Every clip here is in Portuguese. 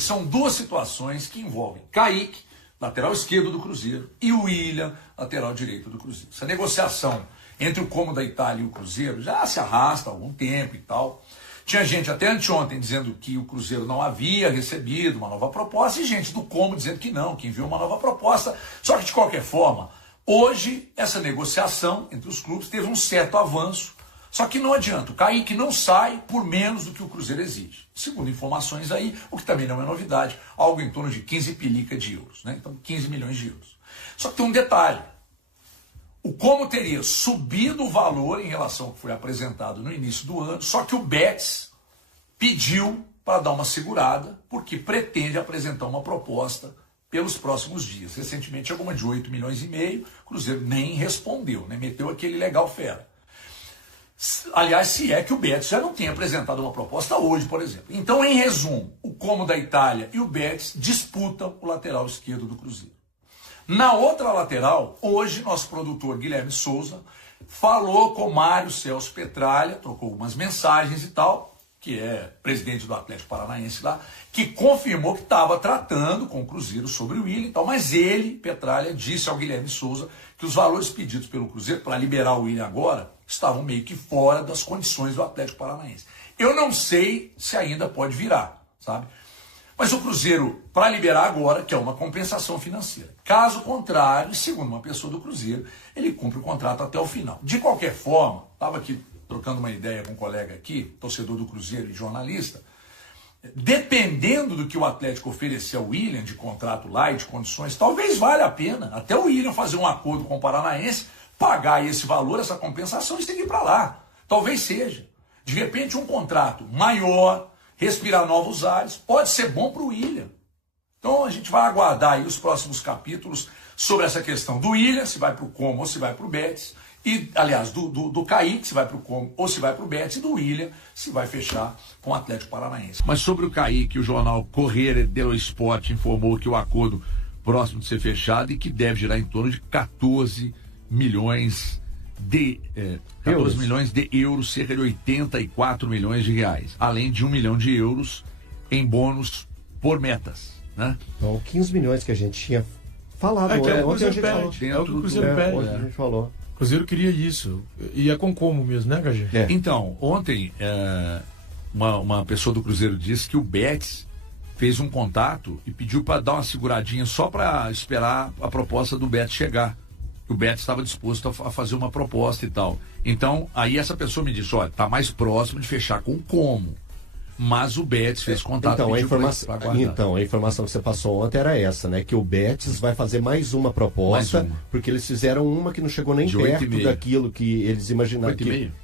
E são duas situações que envolvem Kaique, lateral esquerdo do Cruzeiro, e o William, lateral direito do Cruzeiro. Essa negociação entre o Como da Itália e o Cruzeiro já se arrasta há algum tempo e tal. Tinha gente até anteontem dizendo que o Cruzeiro não havia recebido uma nova proposta e gente do Como dizendo que não, que enviou uma nova proposta. Só que, de qualquer forma, hoje essa negociação entre os clubes teve um certo avanço. Só que não adianta, o Kaique não sai por menos do que o Cruzeiro exige. Segundo informações aí, o que também não é novidade, algo em torno de 15 pilica de euros, né? Então 15 milhões de euros. Só que tem um detalhe. O Como teria subido o valor em relação ao que foi apresentado no início do ano, só que o Betis pediu para dar uma segurada, porque pretende apresentar uma proposta pelos próximos dias. Recentemente chegou uma de 8 milhões e meio, o Cruzeiro nem respondeu, né? Meteu aquele legal fera. Aliás, se é que o Betis já não tem apresentado uma proposta hoje, por exemplo. Então, em resumo, o Como da Itália e o Betis disputam o lateral esquerdo do Cruzeiro. Na outra lateral, hoje, nosso produtor Guilherme Souza falou com Mário Celso Petralha, trocou algumas mensagens e tal, que é presidente do Atlético Paranaense lá, que confirmou que estava tratando com o Cruzeiro sobre o William e tal, mas ele, Petralha, disse ao Guilherme Souza que os valores pedidos pelo Cruzeiro para liberar o William agora estavam meio que fora das condições do Atlético Paranaense. Eu não sei se ainda pode virar, sabe? Mas o Cruzeiro, para liberar agora, quer uma compensação financeira. Caso contrário, segundo uma pessoa do Cruzeiro, ele cumpre o contrato até o final. De qualquer forma, estava aqui trocando uma ideia com um colega aqui, torcedor do Cruzeiro e jornalista, dependendo do que o Atlético oferecer ao William de contrato lá e de condições, talvez valha a pena até o William fazer um acordo com o Paranaense, pagar esse valor, essa compensação e seguir para lá. Talvez seja. De repente, um contrato maior, respirar novos ares, pode ser bom para o William. Então a gente vai aguardar aí os próximos capítulos sobre essa questão do William, se vai para o Como ou se vai para o Betis, e, aliás, do Kaique, se vai para o Como ou se vai para o Betis, e do William, se vai fechar com o Atlético Paranaense. Mas sobre o Kaique, o jornal Corriere dello Sport informou que o acordo próximo de ser fechado e que deve girar em torno de 14 milhões de euros, cerca de 84 milhões de reais, além de 1 milhão de euros em bônus por metas, né? Então, 15 milhões que a gente tinha falado. Ontem a gente falou. É o que o Cruzeiro pede. Ontem a gente falou. O Cruzeiro queria isso. E é com Como mesmo, né, Gagê? É. Então, ontem, uma pessoa do Cruzeiro disse que o Betis fez um contato e pediu para dar uma seguradinha só para esperar a proposta do Betis chegar. O Betis estava disposto a fazer uma proposta e tal. Então, aí essa pessoa me disse, olha, tá mais próximo de fechar com o Como. Mas o Betis fez contato. Então, a informação que você passou ontem era essa, né? Que o Betis vai fazer mais uma proposta, porque eles fizeram uma que não chegou nem perto daquilo que eles imaginavam,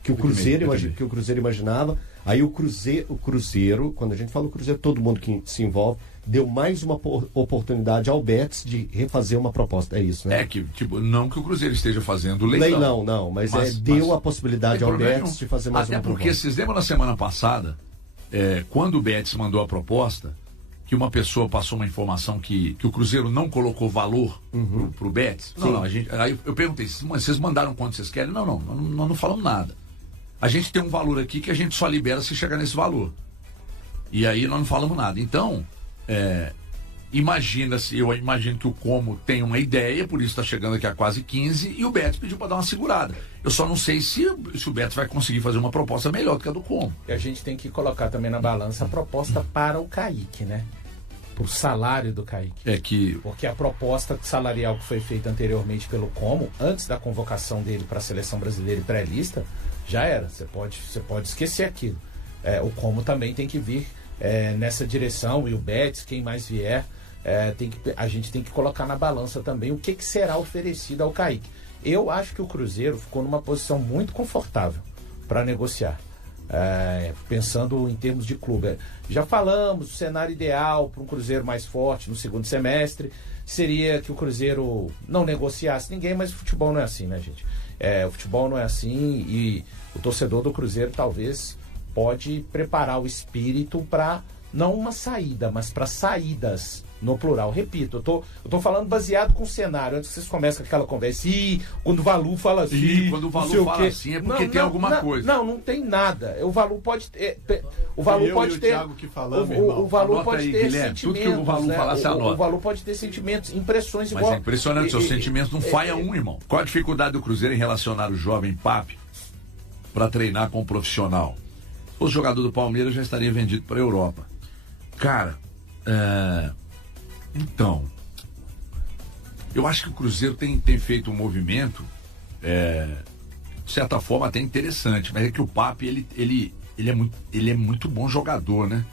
que o Cruzeiro imaginava. Aí o Cruzeiro, quando a gente fala o Cruzeiro, todo mundo que se envolve, deu mais uma oportunidade ao Betis de refazer uma proposta. É isso, né? Não que o Cruzeiro esteja fazendo leilão. Não, mas deu a possibilidade ao Betis de fazer mais uma proposta. Até porque, vocês lembram na semana passada, quando o Betis mandou a proposta, que uma pessoa passou uma informação que o Cruzeiro não colocou valor pro Betis? Aí eu perguntei, vocês mandaram quanto vocês querem? Nós não falamos nada. A gente tem um valor aqui que a gente só libera se chegar nesse valor. E aí nós não falamos nada. Então, eu imagino que o Como tem uma ideia, por isso está chegando aqui a quase 15, e o Betis pediu para dar uma segurada. Eu só não sei se o Betis vai conseguir fazer uma proposta melhor do que a do Como. E a gente tem que colocar também na balança a proposta para o Kaique, né? O salário do Kaique. Porque a proposta salarial que foi feita anteriormente pelo Como, antes da convocação dele para a seleção brasileira e pré-lista, já era. Você pode esquecer aquilo. O Como também tem que vir nessa direção, e o Betis, quem mais vier, a gente tem que colocar na balança também o que será oferecido ao Kaique. Eu acho que o Cruzeiro ficou numa posição muito confortável para negociar, pensando em termos de clube. Já falamos, o cenário ideal para um Cruzeiro mais forte no segundo semestre seria que o Cruzeiro não negociasse ninguém, mas o futebol não é assim, né, gente? O futebol não é assim, e o torcedor do Cruzeiro talvez pode preparar o espírito para não uma saída, mas para saídas, no plural. Repito, eu tô falando baseado com o cenário, antes que vocês comecem com aquela conversa. Quando o Valu fala assim... Quando o Valu fala assim é porque tem alguma coisa. Não tem nada. O Valu pode ter... O Valu pode ter... O Valu pode ter sentimentos. Tudo que o Valu falar, você anota. O Valu pode ter sentimentos, impressões igual... Mas é impressionante, seus sentimentos não falham irmão. Qual a dificuldade do Cruzeiro em relacionar o jovem Papi para treinar com um profissional? O jogador do Palmeiras já estaria vendido para a Europa. Cara, então, eu acho que o Cruzeiro tem feito um movimento, de certa forma até interessante, mas é que o Papi, ele é muito bom jogador, né?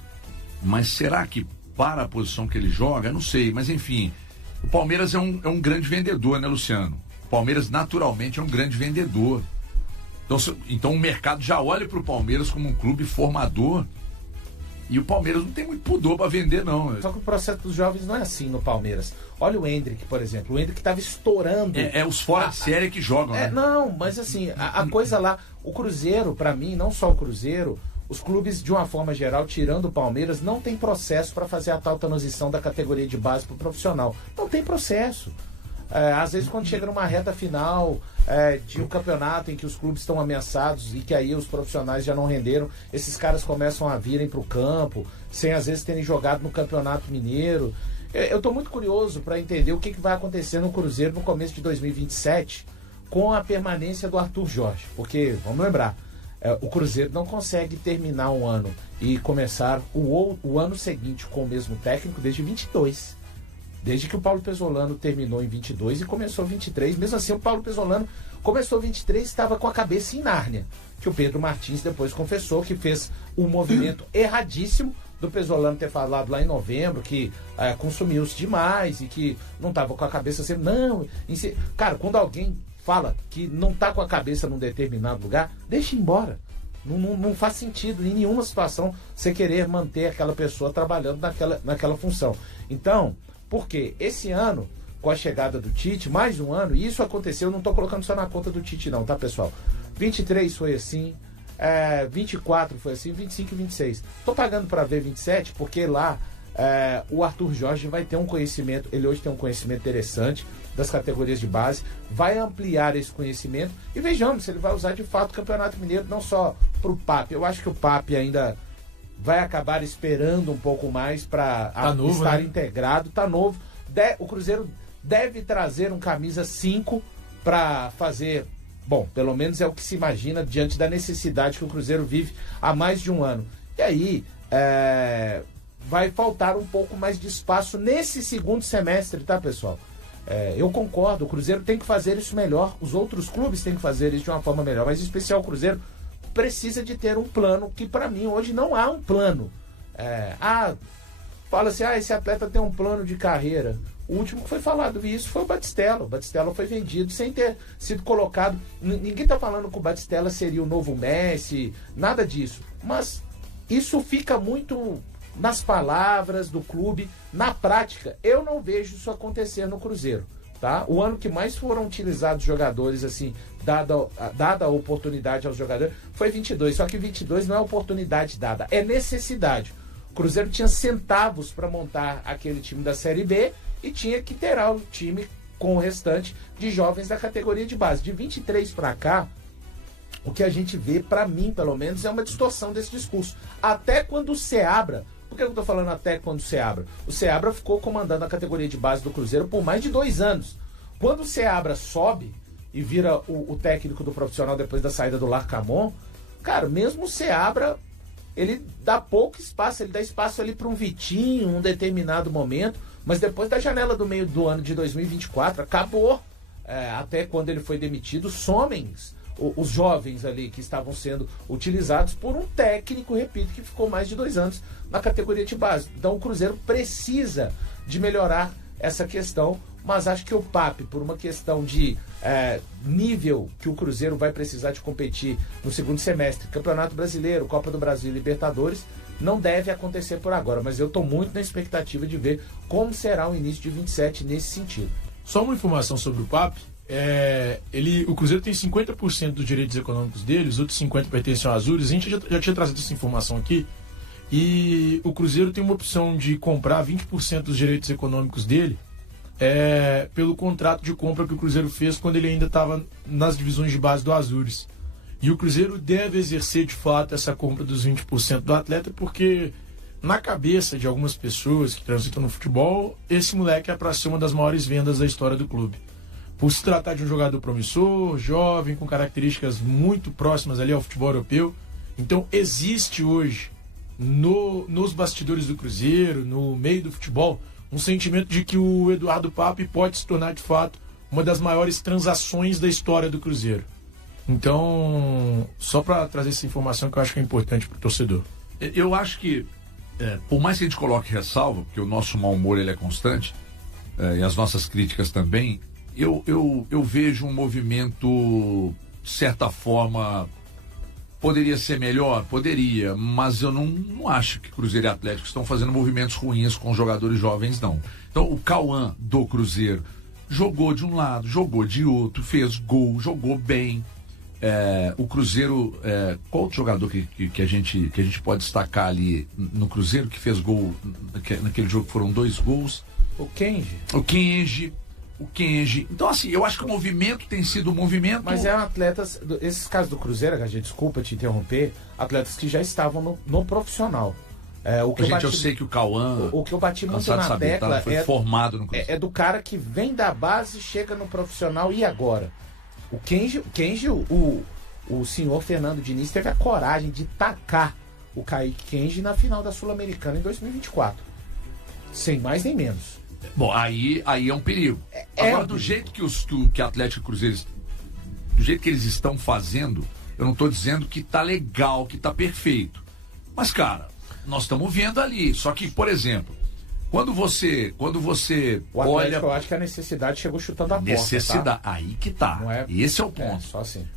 Mas será que para a posição que ele joga? Eu não sei, mas enfim, o Palmeiras é um grande vendedor, né, Luciano? O Palmeiras naturalmente é um grande vendedor. Então o mercado já olha para o Palmeiras como um clube formador. E o Palmeiras não tem muito pudor para vender, não. Só que o processo dos jovens não é assim no Palmeiras. Olha o Endrick, por exemplo. O Endrick estava estourando. É os fora de série que jogam, né? Não, mas assim, a coisa lá... O Cruzeiro, para mim, não só o Cruzeiro, os clubes, de uma forma geral, tirando o Palmeiras, não tem processo para fazer a tal transição da categoria de base para o profissional. Não tem processo. Às vezes, quando chega numa reta final de um campeonato em que os clubes estão ameaçados e que aí os profissionais já não renderam, esses caras começam a virem para o campo, sem às vezes terem jogado no Campeonato Mineiro. Eu estou muito curioso para entender o que vai acontecer no Cruzeiro no começo de 2027 com a permanência do Arthur Jorge. Porque, vamos lembrar, o Cruzeiro não consegue terminar um ano e começar o ano seguinte com o mesmo técnico desde 22. Desde que o Paulo Pesolano terminou em 22 e começou 23. Mesmo assim, o Paulo Pesolano começou 23 e estava com a cabeça em Nárnia. Que o Pedro Martins depois confessou que fez um movimento erradíssimo do Pesolano ter falado lá em novembro que consumiu-se demais e que não estava com a cabeça sempre... Não, cara, quando alguém fala que não está com a cabeça num determinado lugar, deixa embora. Não faz sentido em nenhuma situação você querer manter aquela pessoa trabalhando naquela função. Então... Porque esse ano, com a chegada do Tite, mais um ano, e isso aconteceu, não estou colocando só na conta do Tite não, tá, pessoal? 23 foi assim, 24 foi assim, 25 e 26. Estou pagando para ver 27, porque lá o Arthur Jorge vai ter um conhecimento, ele hoje tem um conhecimento interessante das categorias de base, vai ampliar esse conhecimento e vejamos se ele vai usar de fato o Campeonato Mineiro, não só para o Papi. Eu acho que o Papi ainda... vai acabar esperando um pouco mais para estar integrado. Tá novo. O Cruzeiro deve trazer um camisa 5 para fazer... Bom, pelo menos é o que se imagina diante da necessidade que o Cruzeiro vive há mais de um ano. E aí, vai faltar um pouco mais de espaço nesse segundo semestre, tá, pessoal? Eu concordo, o Cruzeiro tem que fazer isso melhor. Os outros clubes têm que fazer isso de uma forma melhor. Mas, em especial, o Cruzeiro precisa de ter um plano, que para mim hoje não há um plano. Fala-se, esse atleta tem um plano de carreira. O último que foi falado isso foi o Batistella. O Batistella foi vendido sem ter sido colocado. Ninguém está falando que o Batistella seria o novo Messi, nada disso. Mas isso fica muito nas palavras do clube. Na prática, eu não vejo isso acontecer no Cruzeiro. Tá? O ano que mais foram utilizados jogadores, assim, dada a oportunidade aos jogadores, foi 22. Só que 22 não é oportunidade dada, é necessidade. O Cruzeiro tinha centavos para montar aquele time da Série B e tinha que ter o time com o restante de jovens da categoria de base. De 23 para cá, o que a gente vê, para mim, pelo menos, é uma distorção desse discurso. Até quando o Seabra... Por que eu estou falando até quando o Seabra? O Seabra ficou comandando a categoria de base do Cruzeiro por mais de 2 anos. Quando o Seabra sobe e vira o técnico do profissional depois da saída do Larcamon, cara, mesmo o Seabra, ele dá pouco espaço, ele dá espaço ali para um Vitinho em um determinado momento, mas depois da janela do meio do ano de 2024, acabou. Até quando ele foi demitido, somem os jovens ali que estavam sendo utilizados por um técnico, repito, que ficou mais de 2 anos na categoria de base. Então o Cruzeiro precisa de melhorar essa questão, mas acho que o Papi, por uma questão de nível que o Cruzeiro vai precisar de competir no segundo semestre, Campeonato Brasileiro, Copa do Brasil e Libertadores, não deve acontecer por agora, mas eu estou muito na expectativa de ver como será o início de 27 nesse sentido. Só uma informação sobre o Papi. O Cruzeiro tem 50% dos direitos econômicos dele, os outros 50% pertencem ao Azures. A gente já tinha trazido essa informação aqui. E o Cruzeiro tem uma opção de comprar 20% dos direitos econômicos dele pelo contrato de compra que o Cruzeiro fez quando ele ainda estava nas divisões de base do Azures. E o Cruzeiro deve exercer de fato essa compra dos 20% do atleta, porque na cabeça de algumas pessoas que transitam no futebol, esse moleque é para ser uma das maiores vendas da história do clube. Por se tratar de um jogador promissor, jovem, com características muito próximas ali ao futebol europeu. Então existe hoje nos bastidores do Cruzeiro, no meio do futebol, um sentimento de que o Eduardo Pape pode se tornar de fato uma das maiores transações da história do Cruzeiro. Então, só para trazer essa informação que eu acho que é importante para o torcedor. Eu acho que, por mais que a gente coloque ressalva, porque o nosso mau humor ele é constante, e as nossas críticas também, eu vejo um movimento, de certa forma, poderia ser melhor? Poderia, mas eu não acho que Cruzeiro e Atlético estão fazendo movimentos ruins com jogadores jovens, não. Então, o Cauã do Cruzeiro jogou de um lado, jogou de outro, fez gol, jogou bem. O Cruzeiro, qual outro jogador que a gente pode destacar ali no Cruzeiro que fez gol naquele jogo que foram 2 gols? O Kenji. O Kenji. Então, assim, eu acho que o movimento tem sido um movimento... Mas atletas, esses casos do Cruzeiro, desculpa te interromper, atletas que já estavam no profissional. Eu sei que o Cauã... O que eu bati muito na tecla foi formado no Cruzeiro. É do cara que vem da base, chega no profissional e agora? O Kenji, o senhor Fernando Diniz teve a coragem de tacar o Kaique Kenji na final da Sul-Americana em 2024. Sem mais nem menos. Bom, aí é um perigo. Agora, do jeito que Atlético e Cruzeiro, do jeito que eles estão fazendo, eu não estou dizendo que tá legal, que tá perfeito. Mas, cara, nós estamos vendo ali. Só que, por exemplo, quando você olha... Eu acho que a necessidade chegou chutando a porta. Necessidade, tá? Aí que tá. Esse é o ponto. Só assim.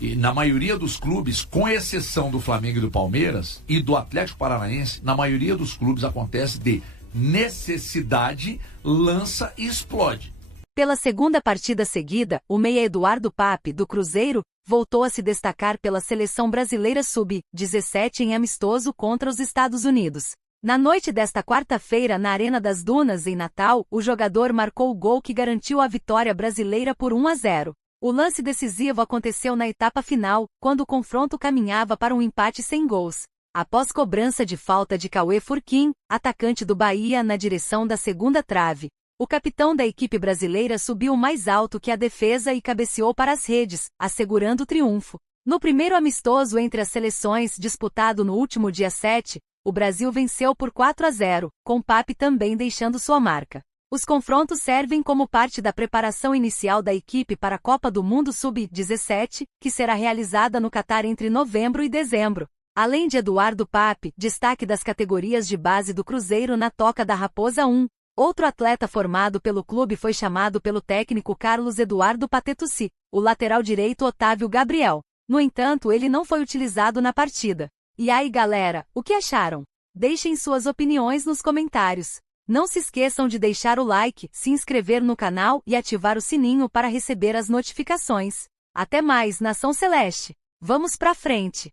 E na maioria dos clubes, com exceção do Flamengo e do Palmeiras e do Atlético Paranaense, na maioria dos clubes acontece de necessidade, lança e explode. Pela segunda partida seguida, o meia Eduardo Pape, do Cruzeiro, voltou a se destacar pela seleção brasileira sub-17 em amistoso contra os Estados Unidos. Na noite desta quarta-feira, na Arena das Dunas, em Natal, o jogador marcou o gol que garantiu a vitória brasileira por 1-0. O lance decisivo aconteceu na etapa final, quando o confronto caminhava para um empate sem gols. Após cobrança de falta de Cauê Furquim, atacante do Bahia, na direção da segunda trave, o capitão da equipe brasileira subiu mais alto que a defesa e cabeceou para as redes, assegurando o triunfo. No primeiro amistoso entre as seleções, disputado no último dia 7, o Brasil venceu por 4-0, com Pape também deixando sua marca. Os confrontos servem como parte da preparação inicial da equipe para a Copa do Mundo Sub-17, que será realizada no Catar entre novembro e dezembro. Além de Eduardo Pape, destaque das categorias de base do Cruzeiro na Toca da Raposa 1, outro atleta formado pelo clube foi chamado pelo técnico Carlos Eduardo Patetucci, o lateral direito Otávio Gabriel. No entanto, ele não foi utilizado na partida. E aí, galera, o que acharam? Deixem suas opiniões nos comentários. Não se esqueçam de deixar o like, se inscrever no canal e ativar o sininho para receber as notificações. Até mais, Nação Celeste! Vamos pra frente!